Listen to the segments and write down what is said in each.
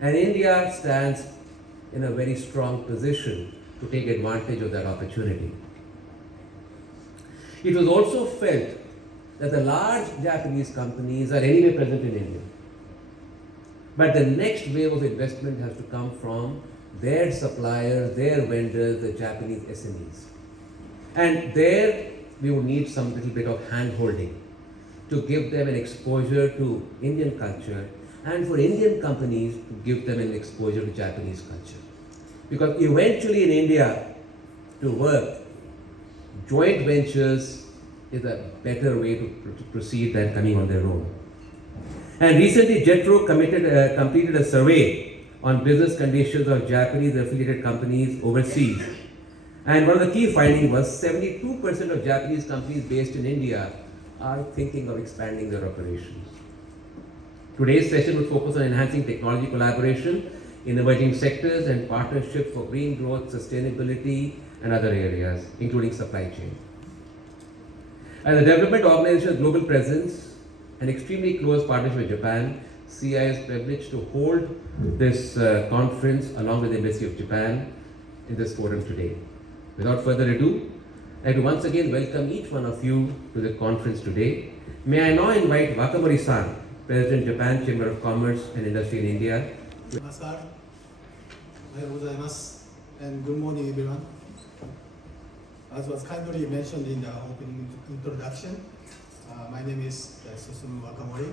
And India stands in a very strong position to take advantage of that opportunity. It was also felt that the large Japanese companies are anyway present in India. But the next wave of investment has to come from their suppliers, their vendors, the Japanese SMEs. And there we would need some little bit of hand-holding to give them an exposure to Indian culture and for Indian companies to give them an exposure to Japanese culture. Because eventually in India, to work, joint ventures is a better way to proceed than coming on their own. And recently, JETRO completed a survey on business conditions of Japanese affiliated companies overseas. And one of the key findings was 72% of Japanese companies based in India are thinking of expanding their operations. Today's session will focus on enhancing technology collaboration in emerging sectors and partnerships for green growth, sustainability, and other areas, including supply chain. As a development organization with global presence and extremely close partnership with Japan, CII is privileged to hold this conference along with the Embassy of Japan in this forum today. Without further ado, I'd like to once again welcome each one of you to the conference today. May I now invite Wakamori-san, President, Japan Chamber of Commerce and Industry in India. Namaskar. And good morning, everyone. As was kindly mentioned in the opening introduction, my name is Susumu Wakamori.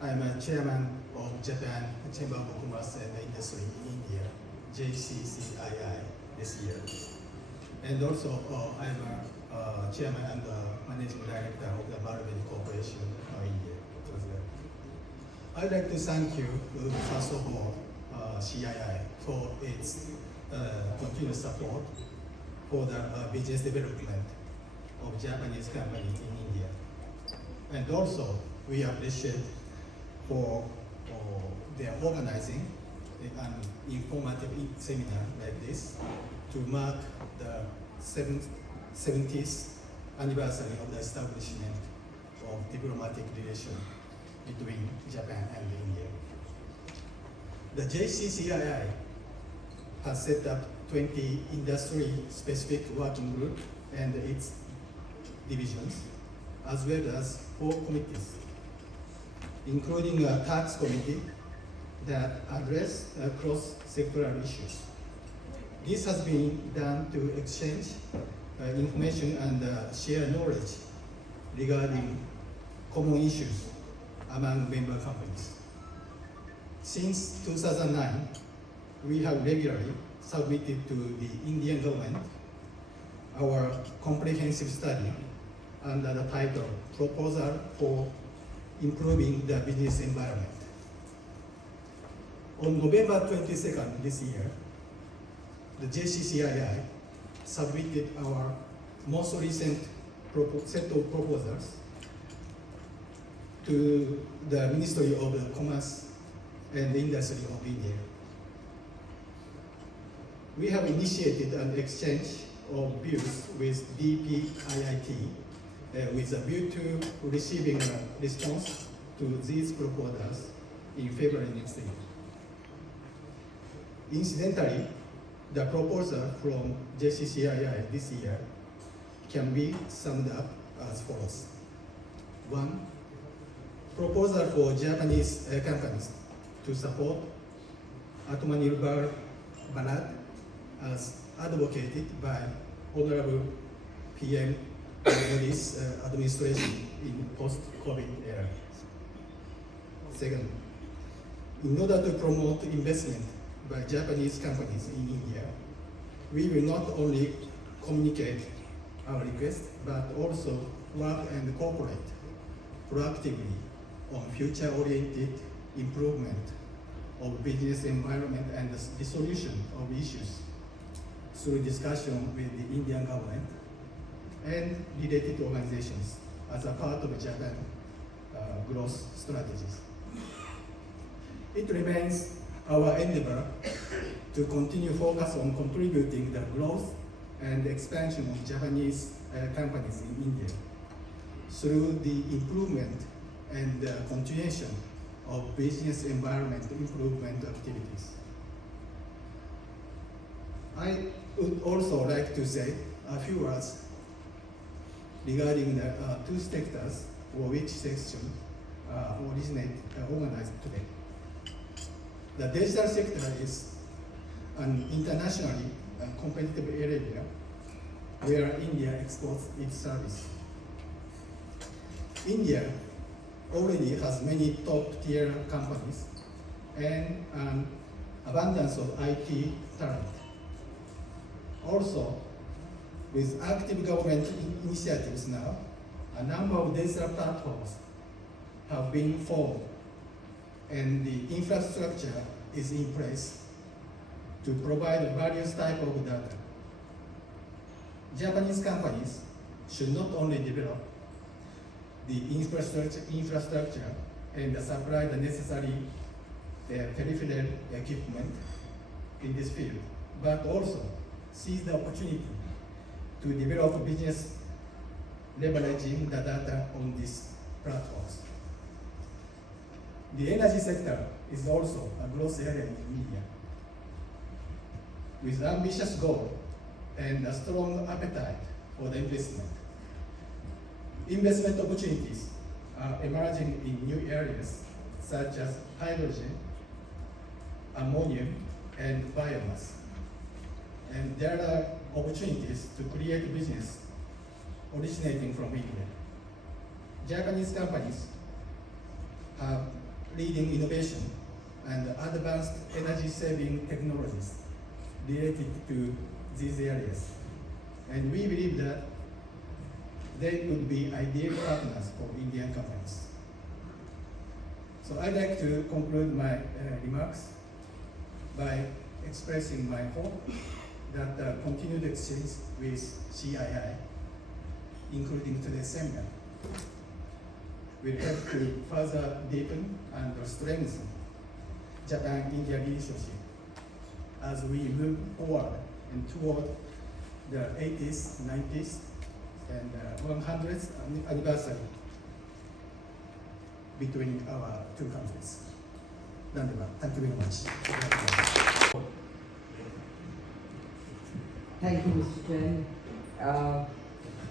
I am a chairman of Japan Chamber of Commerce and Industry in India, JCCII, this year. And also, I am a chairman and managing director of the Marubeni Corporation of India. I'd like to thank you, first of all, CII, for its continuous support for the business development of Japanese companies in India. And also, we appreciate for their organizing an informative seminar like this to mark the 70th anniversary of the establishment of diplomatic relations between Japan and India. The JCCII has set up 20 industry-specific working groups and its divisions, as well as 4 committees, including a tax committee that address cross-sectoral issues. This has been done to exchange information and share knowledge regarding common issues among member companies. Since 2009, we have regularly submitted to the Indian government our comprehensive study under the title Proposal for Improving the Business Environment. On November 22nd this year, the JCCII submitted our most recent set of proposals to the Ministry of Commerce and Industry of India. We have initiated an exchange of views with DPIIT with a view to receiving a response to these proposals in February next year. Incidentally, the proposal from JCCII this year can be summed up as follows. 1. Proposal for Japanese companies to support Atmanirbhar Bharat as advocated by Honorable PM Modi's administration in post-COVID era. Second, in order to promote investment by Japanese companies in India, we will not only communicate our request, but also work and cooperate proactively on future-oriented improvement of business environment and the solution of issues through discussion with the Indian government and related organizations as a part of Japan growth strategies. It remains our endeavor to continue focus on contributing the growth and expansion of Japanese companies in India through the improvement and continuation of business environment improvement activities. I would also like to say a few words regarding the two sectors for which section organized today. The digital sector is an internationally competitive area where India exports its service. India already has many top-tier companies and an abundance of IT talent. Also, with active government initiatives now, a number of digital platforms have been formed and the infrastructure is in place to provide various types of data. Japanese companies should not only develop the infrastructure and supply the necessary peripheral equipment in this field, but also seize the opportunity to develop business leveraging the data on these platforms. The energy sector is also a growth area in India. With ambitious goal and a strong appetite for the investment. Investment opportunities are emerging in new areas such as hydrogen, ammonia, and biomass. And there are opportunities to create business originating from India. Japanese companies have leading innovation and advanced energy-saving technologies related to these areas. And we believe that they could be ideal partners for Indian companies. So I'd like to conclude my remarks by expressing my hope that the continued exchange with CII, including today's seminar, will help to further deepen and strengthen Japan-India relationship as we move forward and toward the 80th, 90th, and 100th anniversary between our two countries. Thank you very much. Thank you, Mr. Chen.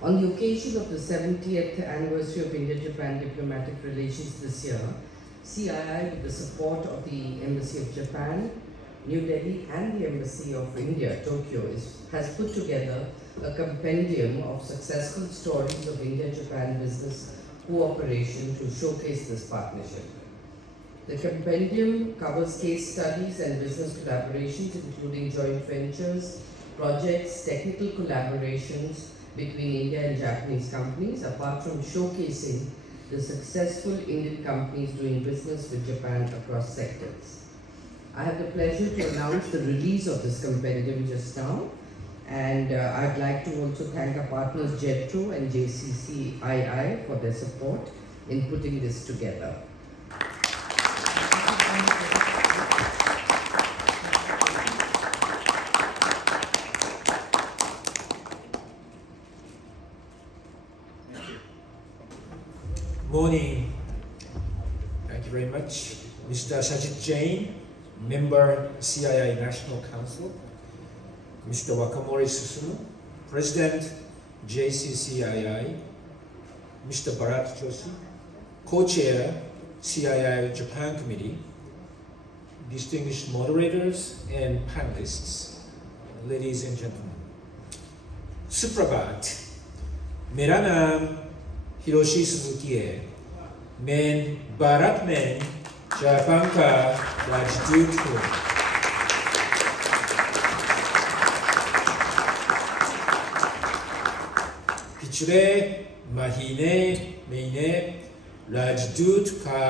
On the occasion of the 70th anniversary of India-Japan diplomatic relations this year, CII, with the support of the Embassy of Japan, New Delhi, and the Embassy of India, Tokyo, has put together a compendium of successful stories of India-Japan business cooperation to showcase this partnership. The compendium covers case studies and business collaborations, including joint ventures, projects, technical collaborations between India and Japanese companies, apart from showcasing the successful Indian companies doing business with Japan across sectors. I have the pleasure to announce the release of this compendium just now, and I'd like to also thank our partners JETRO and CII for their support in putting this together. Morning. Thank you very much. Mr. Sajid Jain, Member CII National Council. Mr. Wakamori Susumu, President JCCII. Mr. Bharat Joshi, Co-Chair CII Japan Committee. Distinguished moderators and panelists, ladies and gentlemen. Suprabhat. मेरा नाम Hiroshi Suzuki है। मैं भारत में Japan का राजदूत हूँ। पिछले महीने राजदूत का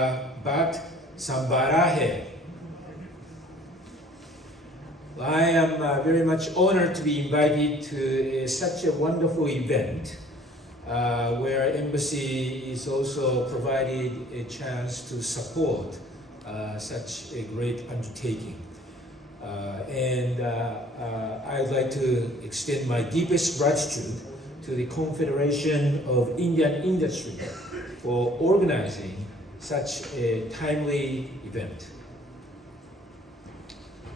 बात संभाला है। I am very much honored to be invited to such a wonderful event where Embassy is also provided a chance to support such a great undertaking. I'd like to extend my deepest gratitude to the Confederation of Indian Industry for organizing such a timely event.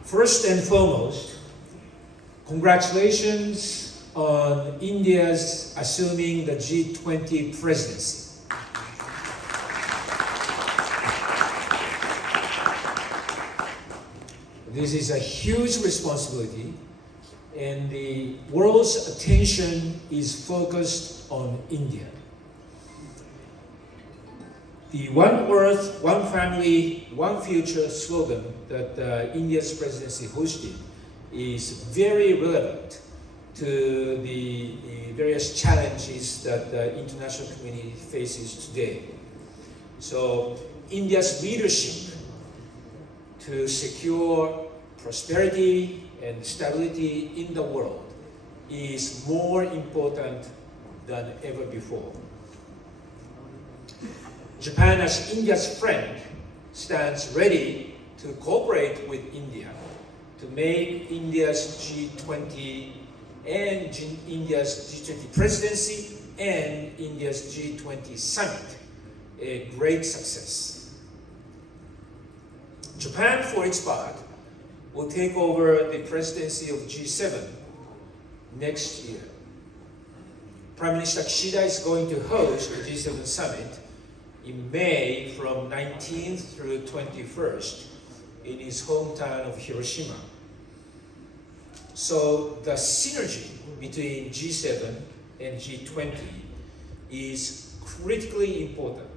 First and foremost, congratulations on India's assuming the G20 presidency. This is a huge responsibility, and the world's attention is focused on India. The One Earth, One Family, One Future slogan that India's presidency hosted is very relevant to the various challenges that the international community faces today. So India's leadership to secure prosperity and stability in the world is more important than ever before. Japan, as India's friend, stands ready to cooperate with India to make India's G20 and India's G20 presidency and India's G20 summit a great success. Japan, for its part, will take over the presidency of G7 next year. Prime Minister Kishida is going to host the G7 summit in May from 19th through 21st in his hometown of Hiroshima. So the synergy between G7 and G20 is critically important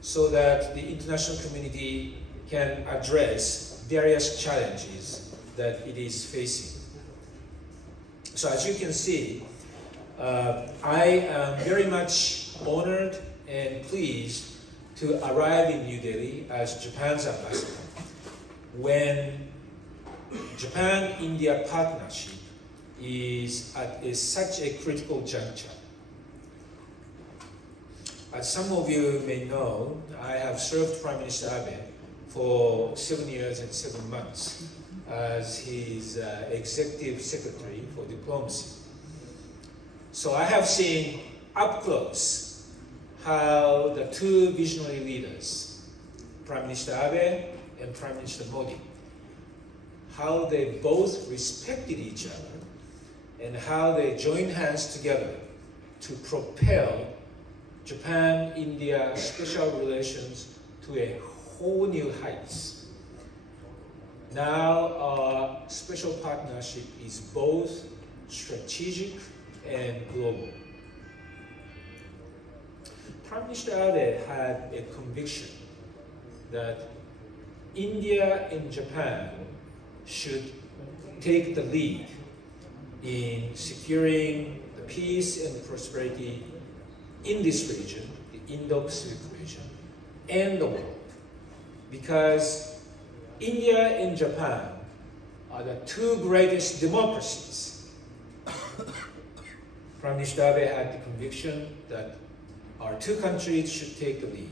so that the international community can address various challenges that it is facing. So as you can see, I am very much honored and pleased to arrive in New Delhi as Japan's ambassador when Japan-India partnership is at such a critical juncture. As some of you may know, I have served Prime Minister Abe for 7 years and 7 months as his executive secretary for diplomacy. So I have seen up close how the two visionary leaders, Prime Minister Abe and Prime Minister Modi, how they both respected each other and how they joined hands together to propel Japan-India special relations to a whole new heights. Now our special partnership is both strategic and global. Prime Minister Abe had a conviction that India and Japan should take the lead in securing the peace and prosperity in this region, the Indo-Pacific region, and the world. Because India and Japan are the two greatest democracies. Prime Minister Abe had the conviction that our two countries should take the lead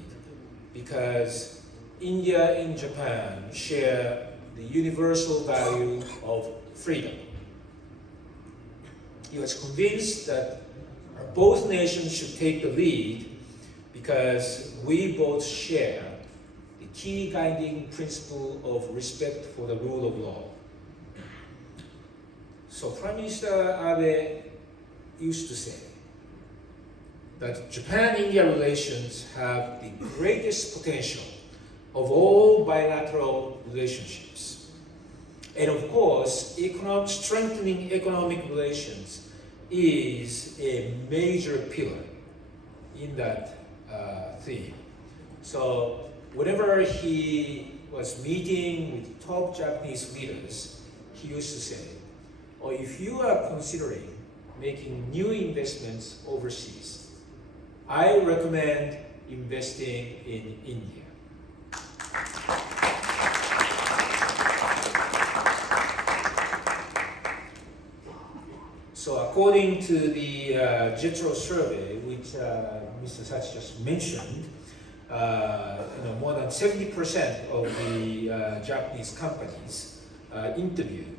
because India and Japan share the universal value of freedom. He was convinced that both nations should take the lead because we both share the key guiding principle of respect for the rule of law. So Prime Minister Abe used to say that Japan-India relations have the greatest potential of all bilateral relationships. And of course, strengthening economic relations is a major pillar in that theme. So whenever he was meeting with top Japanese leaders, he used to say, "Oh, if you are considering making new investments overseas, I recommend investing in India." So according to the JETRO survey, which Mr. Sachi just mentioned, more than 70% of the Japanese companies interviewed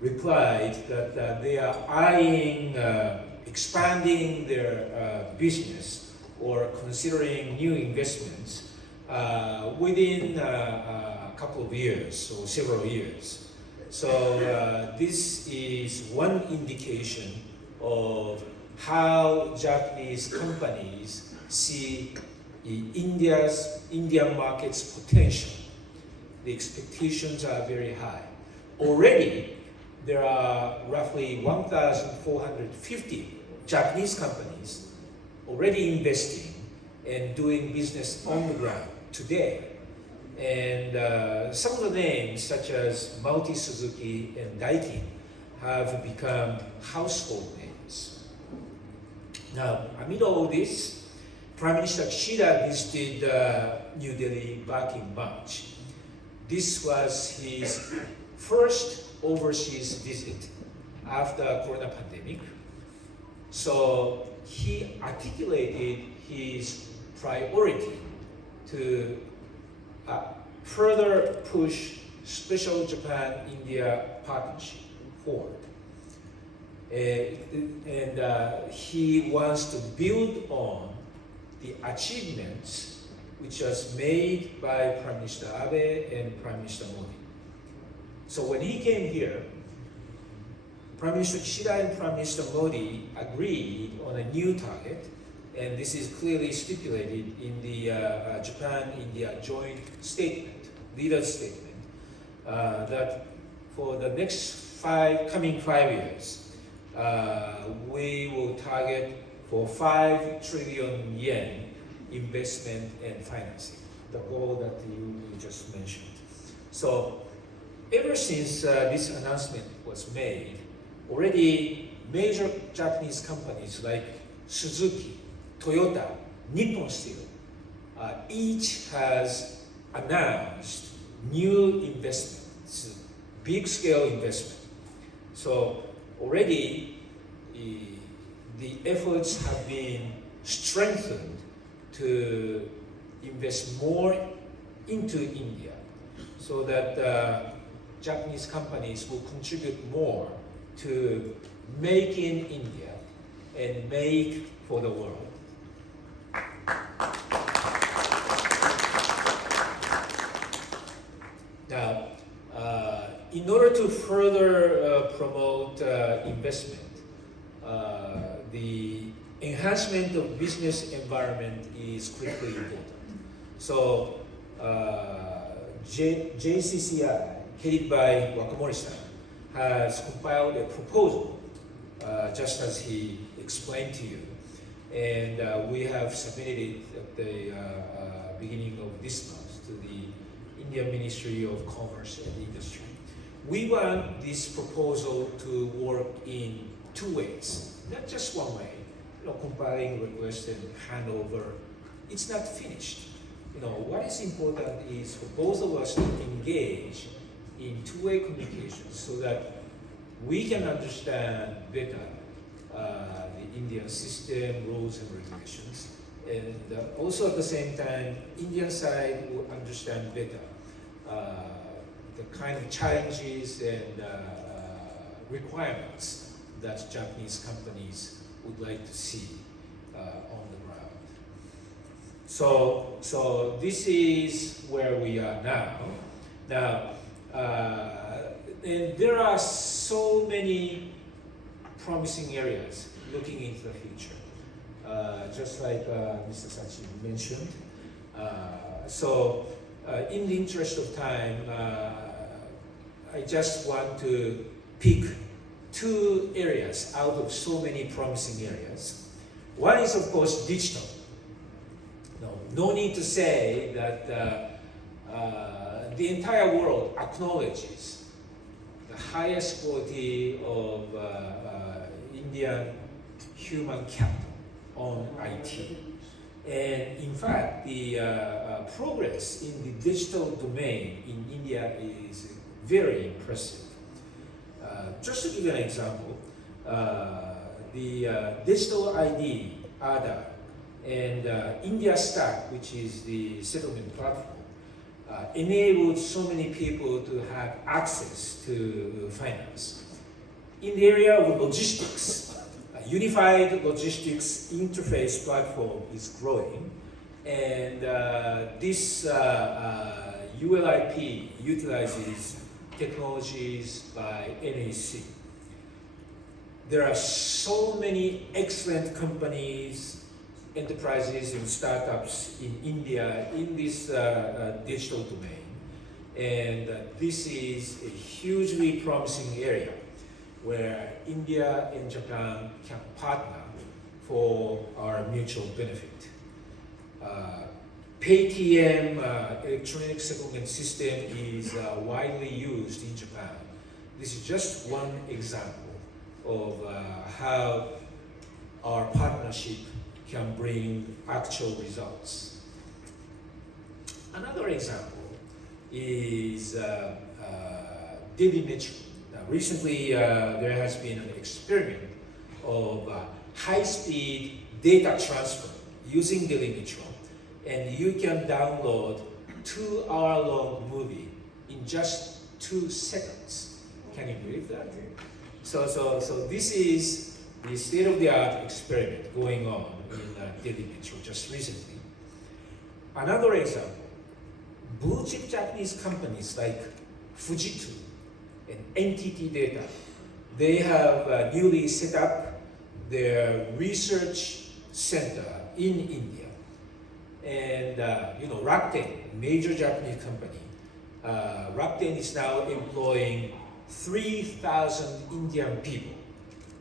replied that they are eyeing expanding their business or considering new investments within a couple of years or several years. So this is one indication of how Japanese companies see Indian market's potential. The expectations are very high. Already, there are roughly 1,450 Japanese companies already investing and doing business on the ground today. And some of the names, such as Maruti Suzuki and Daikin, have become household names. Now, amid all this, Prime Minister Kishida visited New Delhi back in March. This was his first overseas visit after Corona pandemic. So he articulated his priority to further push special Japan-India partnership forward. And he wants to build on the achievements which was made by Prime Minister Abe and Prime Minister Modi. So when he came here, Prime Minister Kishida and Prime Minister Modi agreed on a new target, and this is clearly stipulated in the Japan-India joint statement, leader's statement, that for the next coming 5 years, we will target for 5 trillion yen investment and financing, the goal that you just mentioned. So ever since this announcement was made, already major Japanese companies like Suzuki, Toyota, Nippon Steel, each has announced new investments, big scale investment. So already the efforts have been strengthened to invest more into India so that Japanese companies will contribute more to make in India and make for the world. Now, in order to further promote investment, the enhancement of business environment is critically important. So, JCCI, headed by Wakamori-san, has compiled a proposal, just as he explained to you, and we have submitted it at the beginning of this month to the Indian Ministry of Commerce and Industry. We want this proposal to work in 2 ways, not just one way. Compiling request and handover, it's not finished. What is important is for both of us to engage in two-way communication so that we can understand better the Indian system, rules and regulations, and also at the same time, Indian side will understand better the kind of challenges and requirements that Japanese companies would like to see on the ground. So this is where we are now. Now, and there are so many promising areas looking into the future, just like Mr. Sachi mentioned. In the interest of time, I just want to pick 2 areas out of so many promising areas. One is, of course, digital. No need to say that the entire world acknowledges the highest quality of Indian human capital on IT. And in fact, the progress in the digital domain in India is very impressive. Just to give you an example, the digital ID, Aadhaar, and India Stack, which is the settlement platform, enabled so many people to have access to finance. In the area of logistics, unified logistics interface platform is growing, and this ULIP utilizes technologies by NEC. There are so many excellent companies, enterprises, and startups in India in this digital domain, and this is a hugely promising area where India and Japan can partner for our mutual benefit. Paytm electronic settlement system is widely used in Japan. This is just one example of how our partnership can bring actual results. Another example is Delhi Metro. Now, recently, there has been an experiment of high-speed data transfer using Delhi Metro, and you can download 2-hour-long movie in just 2 seconds. Can you believe that? So this is the state-of-the-art experiment going on in Delhi Metro just recently. Another example, blue-chip Japanese companies like Fujitsu and NTT Data, they have newly set up their research center in India. And Rakuten, major Japanese company, Rakuten is now employing 3,000 Indian people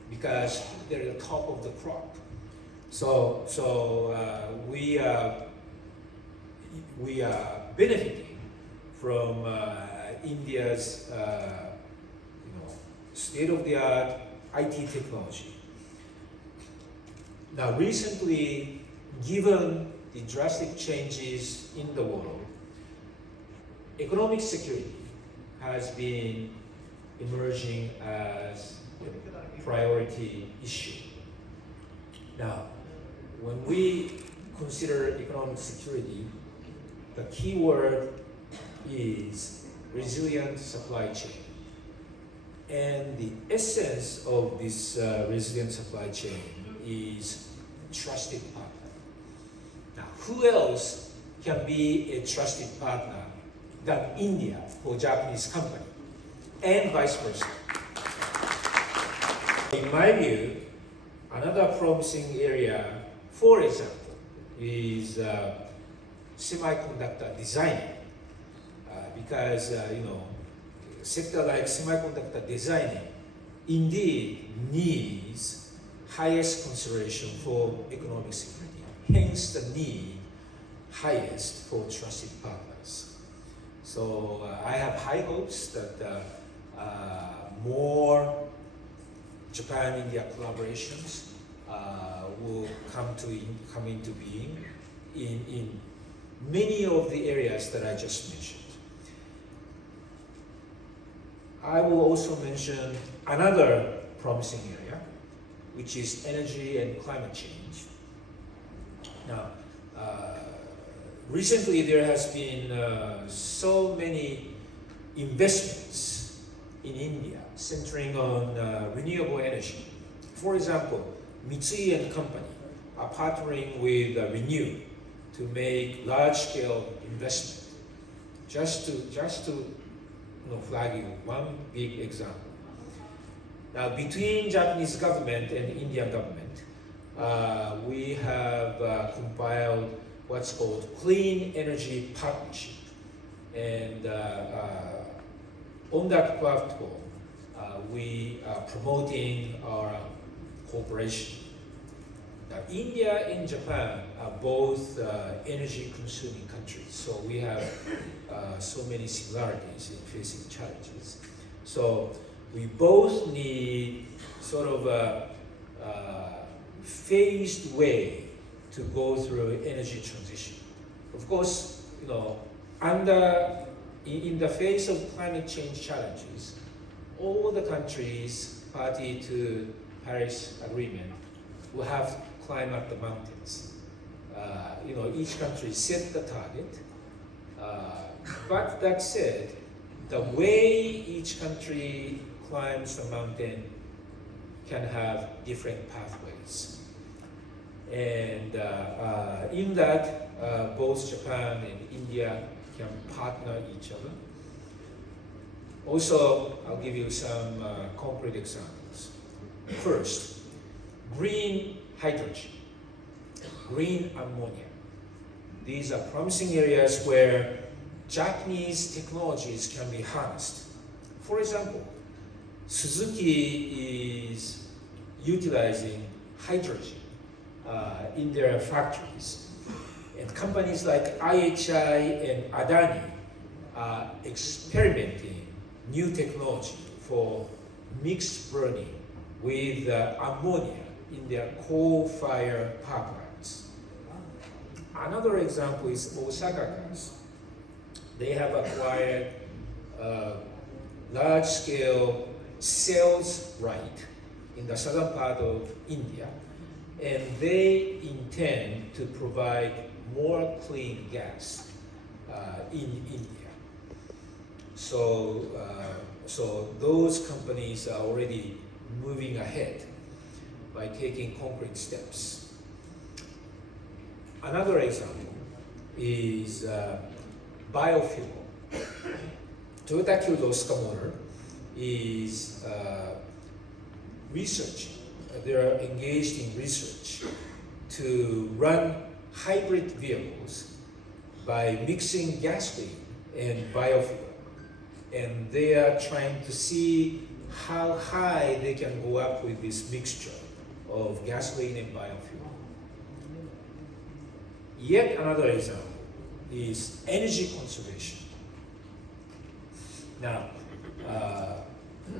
because they're the top of the crop. So we are benefiting from India's state-of-the-art IT technology. Now, recently, given the drastic changes in the world, economic security has been emerging as a priority issue. Now, when we consider economic security, the key word is resilient supply chain. And the essence of this resilient supply chain is trusted partner. Now, who else can be a trusted partner than India for Japanese company, and vice versa? In my view, another promising area, for example, is semiconductor designing, because sector like semiconductor designing indeed needs highest consideration for economic security, hence the need highest for trusted partners. So I have high hopes that more Japan-India collaborations will come into being in many of the areas that I just mentioned. I will also mention another promising area, which is energy and climate change. Now, recently there has been so many investments in India centering on renewable energy. For example, Mitsui and Company are partnering with Renew to make large-scale investment. Just to flag you one big example. Now, between Japanese government and Indian government, we have compiled what's called Clean Energy Partnership. And on that platform, we are promoting our cooperation. Now, India and Japan are both energy-consuming countries, so we have so many similarities in facing challenges. So we both need sort of a phased way to go through energy transition. Of course, in the face of climate change challenges, all the countries party to Paris Agreement will have to climb up the mountains. Each country set the target, but that said, the way each country climbs the mountain can have different pathways. And in that, both Japan and India can partner each other. Also, I'll give you some concrete examples. First, green hydrogen, green ammonia. These are promising areas where Japanese technologies can be harnessed. For example, Suzuki is utilizing hydrogen in their factories. And companies like IHI and Adani are experimenting new technology for mixed burning with ammonia in their coal-fired power plants. Another example is Osaka Gas. They have acquired large-scale sales right in the southern part of India, and they intend to provide more clean gas in India. So those companies are already moving ahead by taking concrete steps. Another example is biofuel. Toyota Kyoto Osaka Motor is researching, they're engaged in research to run hybrid vehicles by mixing gasoline and biofuel. And they are trying to see how high they can go up with this mixture of gasoline and biofuel. Yet another example is energy conservation. Now,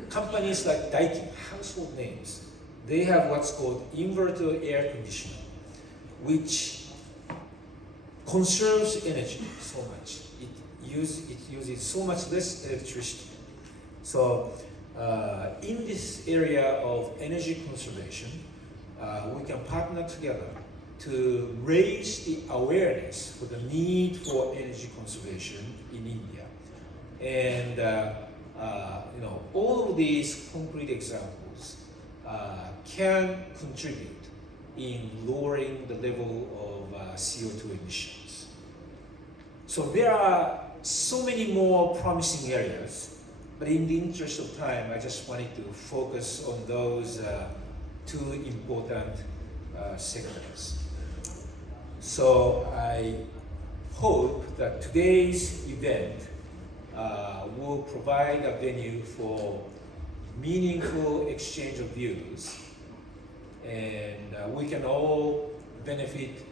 companies like Daikin, household names, they have what's called inverter air conditioner, which conserves energy so much. It uses so much less electricity. So in this area of energy conservation, we can partner together to raise the awareness for the need for energy conservation in India. And all of these concrete examples can contribute in lowering the level of CO2 emissions. So there are so many more promising areas, but in the interest of time, I just wanted to focus on those two important sectors. So I hope that today's event will provide a venue for meaningful exchange of views, and we can all benefit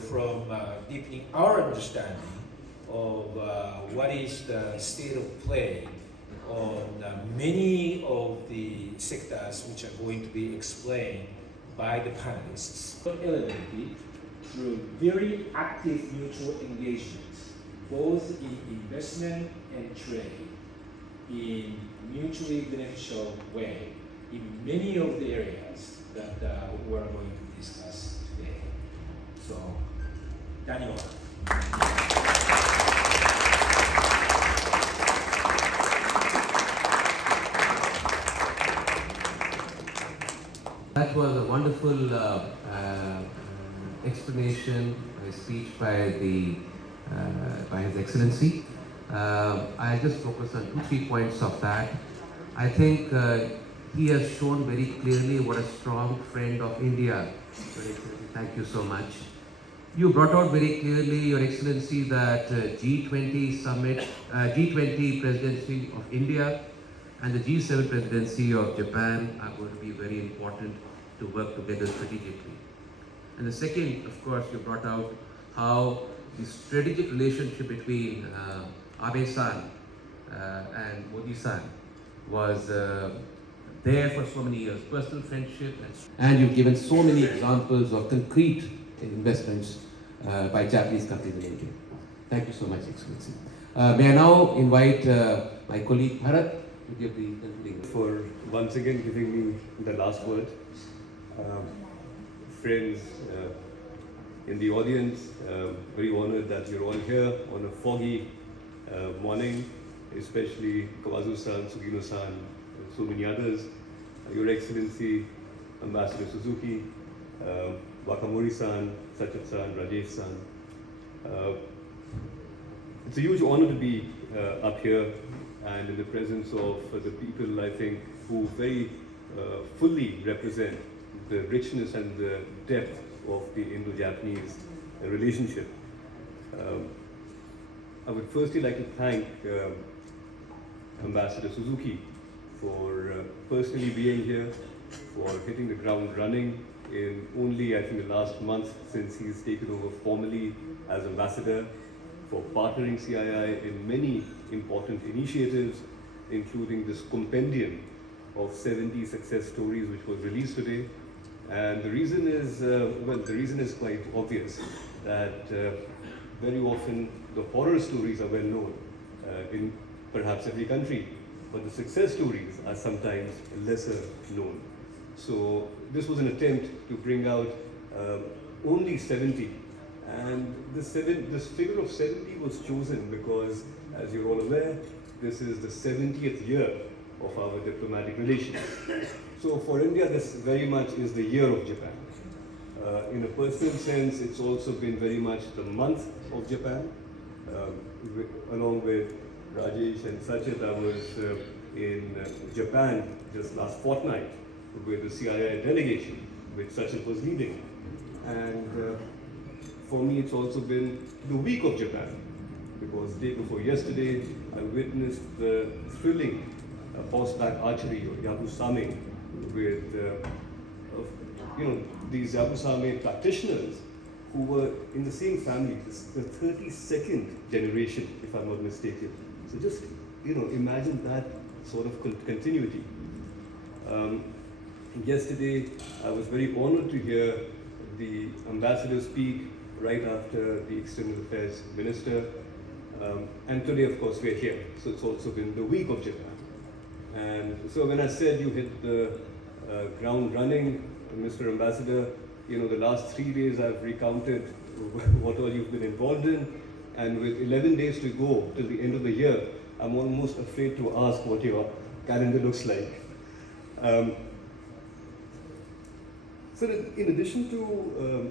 from deepening our understanding of what is the state of play on many of the sectors which are going to be explained by the panelists. Elevated through very active mutual engagements, both in investment and trade, in mutually beneficial way in many of the areas that we're going to discuss today. So, Daniel. That was a wonderful explanation, a speech by His Excellency. I'll just focus on 2-3 points of that. I think he has shown very clearly what a strong friend of India. Your Excellency, thank you so much. You brought out very clearly, Your Excellency, that G20 summit, G20 presidency of India and the G7 presidency of Japan are going to be very important to work together strategically. And the second, of course, you brought out how the strategic relationship between Abe-san and Modi-san was there for so many years, personal friendship, and you've given so many examples of concrete investments by Japanese companies in India. Thank you so much, Excellency. May I now invite my colleague Bharat to give the concluding. For once again giving me the last word. Friends in the audience, very honored that you're all here on a foggy morning, especially Kawazu-san, Sugino-san, and so many others. Your Excellency, Ambassador Suzuki, Wakamori-san, Sachet-san, Rajesh-san. It's a huge honor to be up here and in the presence of the people, I think, who very fully represent the richness and the depth of the Indo-Japanese relationship. I would firstly like to thank Ambassador Suzuki for personally being here, for hitting the ground running in only, I think, the last month since he's taken over formally as ambassador, for partnering CII in many important initiatives, including this compendium of 70 success stories which was released today. And the reason is, the reason is quite obvious, that very often the horror stories are well known in perhaps every country, but the success stories are sometimes lesser known. So this was an attempt to bring out only 70, and this figure of 70 was chosen because, as you're all aware, this is the 70th year of our diplomatic relations. So for India, this very much is the year of Japan. In a personal sense, it's also been very much the month of Japan. Along with Rajesh and Sachet, I was in Japan just last fortnight with the CII delegation, which Sachet was leading. And for me, it's also been the week of Japan, because the day before yesterday, I witnessed the thrilling horseback archery, or Yabusame, with these Yabusame practitioners who were in the same family, the 32nd generation, if I'm not mistaken. So just imagine that sort of continuity. Yesterday, I was very honored to hear the ambassador speak right after the External Affairs Minister. And today, of course, we're here. So it's also been the week of Japan. And so when I said you hit the ground running, Mr. Ambassador, the last 3 days I've recounted what all you've been involved in. And with 11 days to go till the end of the year, I'm almost afraid to ask what your calendar looks like. So in addition to,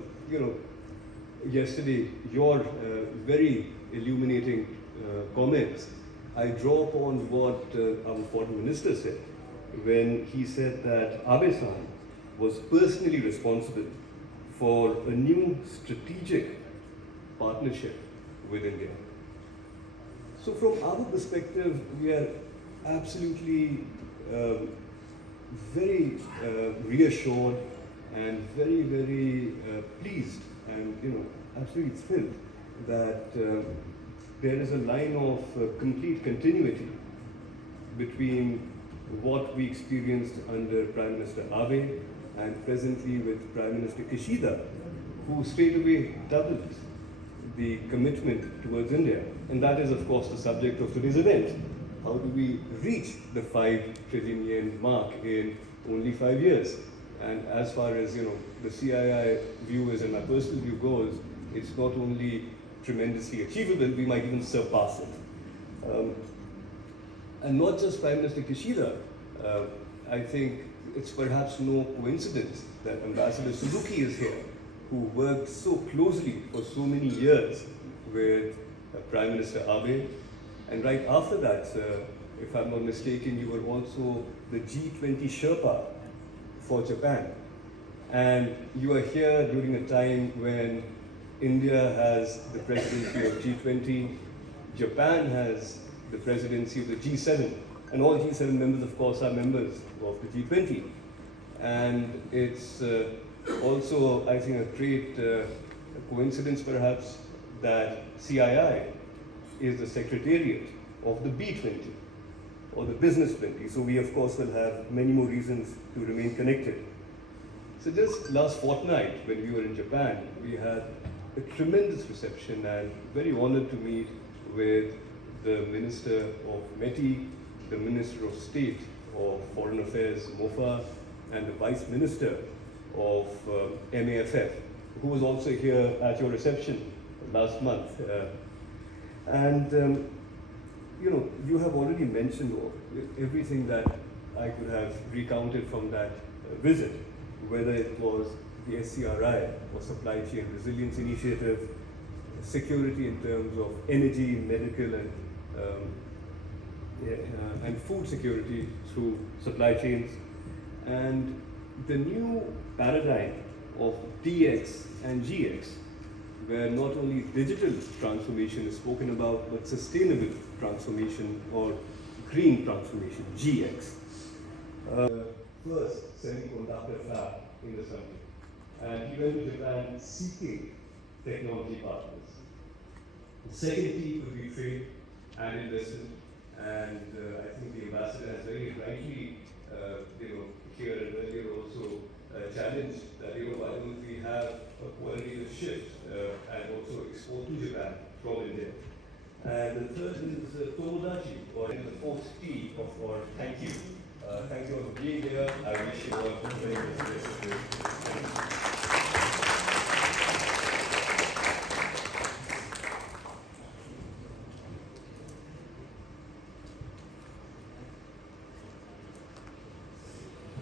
yesterday, your very illuminating comments, I draw upon what our foreign minister said when he said that Abe-san was personally responsible for a new strategic partnership with India. So from our perspective, we are absolutely very reassured and very, very pleased and absolutely thrilled that there is a line of complete continuity between what we experienced under Prime Minister Abe and presently with Prime Minister Kishida, who straight away doubled the commitment towards India. And that is, of course, the subject of today's event. How do we reach the 5 trillion yen mark in only 5 years? And as far as the CII view is and my personal view goes, it's not only tremendously achievable, we might even surpass it. And not just Prime Minister Kishida, I think it's perhaps no coincidence that Ambassador Suzuki is here, who worked so closely for so many years with Prime Minister Abe. And right after that, if I'm not mistaken, you were also the G20 Sherpa for Japan. And you are here during a time when India has the presidency of G20, Japan has the presidency of the G7, and all G7 members, of course, are members of the G20. And it's also, I think, a great coincidence, perhaps, that CII is the secretariat of the B20, or the Business 20. So we, of course, will have many more reasons to remain connected. So just last fortnight, when we were in Japan, we had a tremendous reception and very honored to meet with the Minister of METI, the Minister of State of Foreign Affairs, MOFA, and the Vice Minister of MAFF, who was also here at your reception last month. You have already mentioned everything that I could have recounted from that visit, whether it was the SCRI or Supply Chain Resilience Initiative, security in terms of energy, medical, and food security through supply chains, and the new paradigm of DX and GX, where not only digital transformation is spoken about, but sustainable transformation or green transformation, GX. First semiconductor fab in the country, and he went to Japan seeking technology partners. The second T could be trade and investment, and I think the ambassador has very rightly, here and earlier also challenged that, why don't we have a qualitative shift and also export to Japan from India. And the third is Tomodachi, or the fourth T of our thank you. Thank you all for being here. I wish you all a very good rest of the day.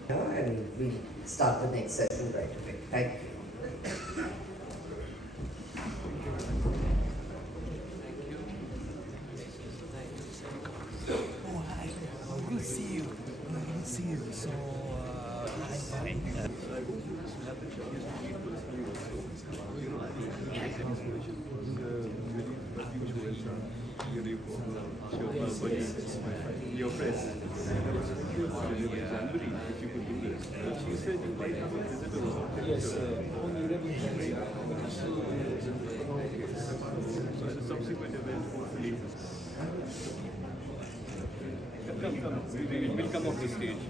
And we'll start the next session right away. Thank you. Good to see you. Good to see you. So, Your friends. January, if you could do this. She said you might have a visitor or something. Yes, on 11th January. So at a subsequent event, hopefully. Come. We'll come off the stage.